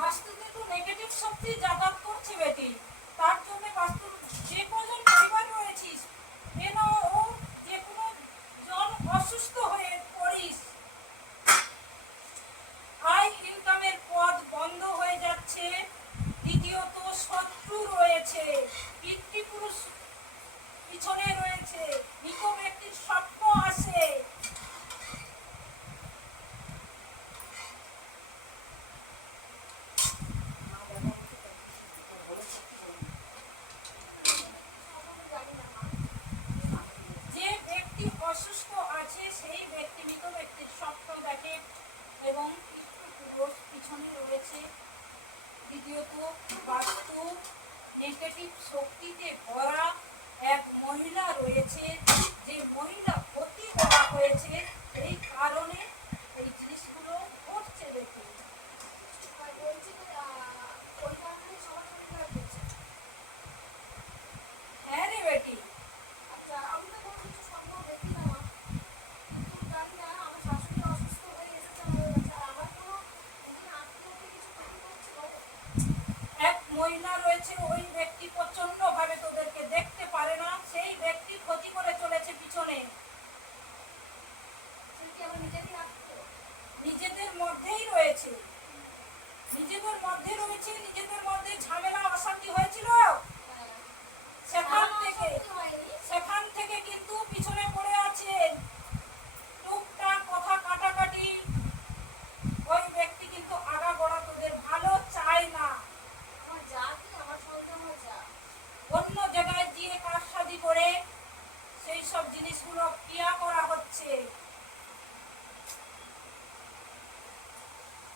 বাস্তুতে তো নেগেটিভ শক্তি যাতায়াত করছে বেটি, তার জন্য বাস্তু যে কজন পরিবার রয়েছিস যেন ও যে কোনো জন অসুস্থ হয়ে পড়িস, আয় ইনকামের পথ বন্ধ হয়ে যাচ্ছে। দ্বিতীয়ত শত্রু রয়েছে, পিতৃপুরুষ পিছনে রয়েছে, মৃত ব্যক্তির স্বপ্ন আসে। যে ব্যক্তি অসুস্থ আছে সেই ব্যক্তি মৃত ব্যক্তির স্বপ্ন দেখে এবং পিতৃপুরুষ পিছনে রয়েছে। দ্বিতীয়ত বাস্তু নেগেটিভ শক্তিতে ভরা এক মহিলা রয়েছে, যে মহিলা অতি বলা হয়েছে, এই কারণে এই জিনিসগুলো ঘটছে। দেখুন হ্যাঁ রে বেটি, এক মহিলা রয়েছে, ওই ব্যক্তি প্রচন্ড ভাবে তোদেরকে দেখতে পারে না, সেই ব্যক্তি ক্ষতি করে চলেছে পিছনে। নিজেদের মধ্যেই রয়েছে, নিজেদের মধ্যে রয়েছে, নিজেদের মধ্যে ঝামেলা অশান্তি হয়েছিল, সেখান থেকে কিন্তু পিছনে পড়ে আছে। টুকটাক কথা কাটাকাটি, ওই ব্যক্তি কিন্তু আগাগোড়া তোদের ভালো চায় না। অন্য জায়গায় গিয়ে কারসাজি করে সেই সব জিনিসগুলো ক্রিয়া করা হচ্ছে।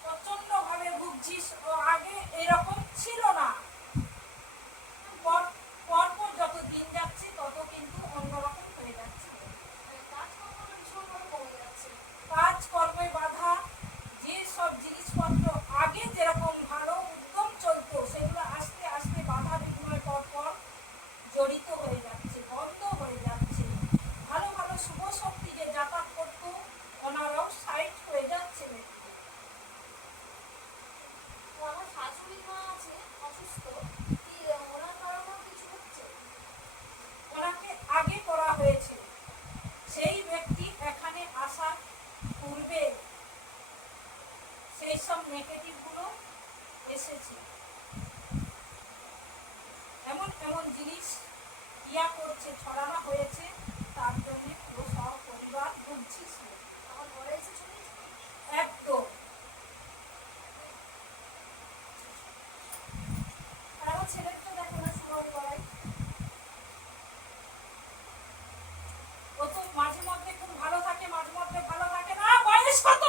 প্রচন্ড ভাবে ভুগছিস, ও আগে এরকম ছিল না। পরপর যত দিন যাচ্ছে তত কিন্তু অন্যরকম হয়ে যাচ্ছে। কাজকর্মে বাধা, যে সব জিনিসপত্র আগে যেরকম ভালো উদ্যম চলতো সেগুলো আস্তে আস্তে বাধা বিঘ্নের পর জড়িত হয়ে যাচ্ছে, বন্ধ হয়ে যাচ্ছে। ভালো ভালো শুভ শক্তি যে যাতায়াত করতো ওনারাও সাইড হয়ে যাচ্ছে। ওনাকে আগে করা হয়েছে, সেই ব্যক্তি এখানে আসার পূর্বে সেই সব নেগেটিভ গুলো এসেছে। এমন এমন জিনিস ইয়া করছে, ছড়ানো হয়েছে, তার জন্য পুরো সব পরিবার ভুগছিস। একদম আরো ছেলের তো দেখো না সময় করাই, ও তো মাঝে মধ্যে খুব ভালো থাকে, মাঝে মধ্যে ভালো থাকে না। বয়স কত?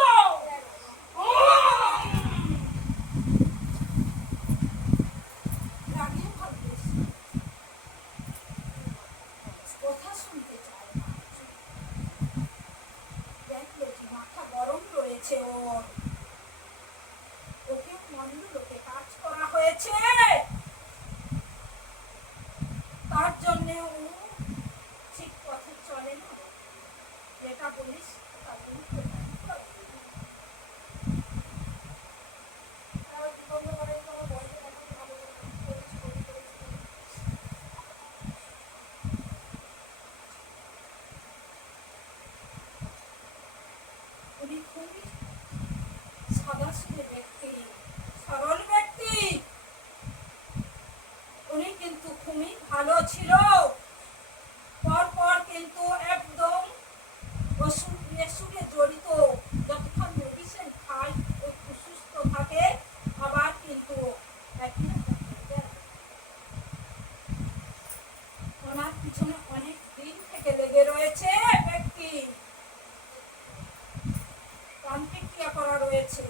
রাগিও ভালো বেশি, কথা শুনতে চায় না। দেখলে কি মাথা গরম রয়েছে ওর, ওকে মন্দ লোকে কাজ করা হয়েছে, তার জন্য ও ঠিক পথে চলে না। যেটা বলিস তার জন্য উনি খুবই সাদাসিধে ব্যক্তি, সরল ব্যক্তি, উনি কিন্তু খুবই ভালো ছিল। পরপর কিন্তু একদম ওষুধে জড়িত, যতক্ষণ মেডিসিন খায় একটু সুস্থ থাকে, আবার কিন্তু ওনার পিছনে অনেক দিন থেকে লেগে রয়েছে ব্যক্তি, তান্ত্রিক ক্রিয়া করা রয়েছে।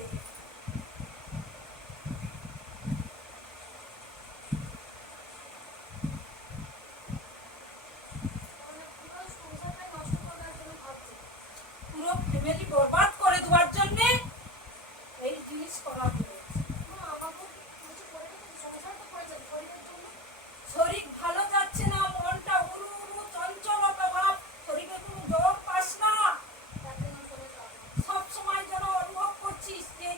পুরো ফ্যামিলি বরবাদ করে দেওয়ার জন্য এই জিনিস করা হয়েছে। শরীর ভালো যাচ্ছে না, মনটা উড়ু উড়ু চঞ্চলতা ভাব, শরীরে কোনো জোর পাস না, সব সময় যেন অনুভব করছিস যে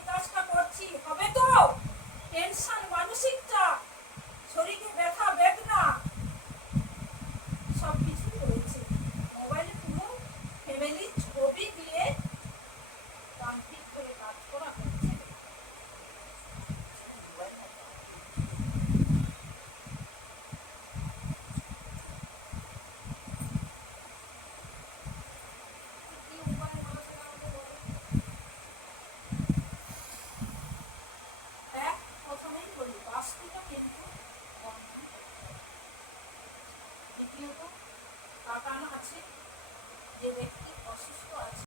আছে যে ব্যক্তি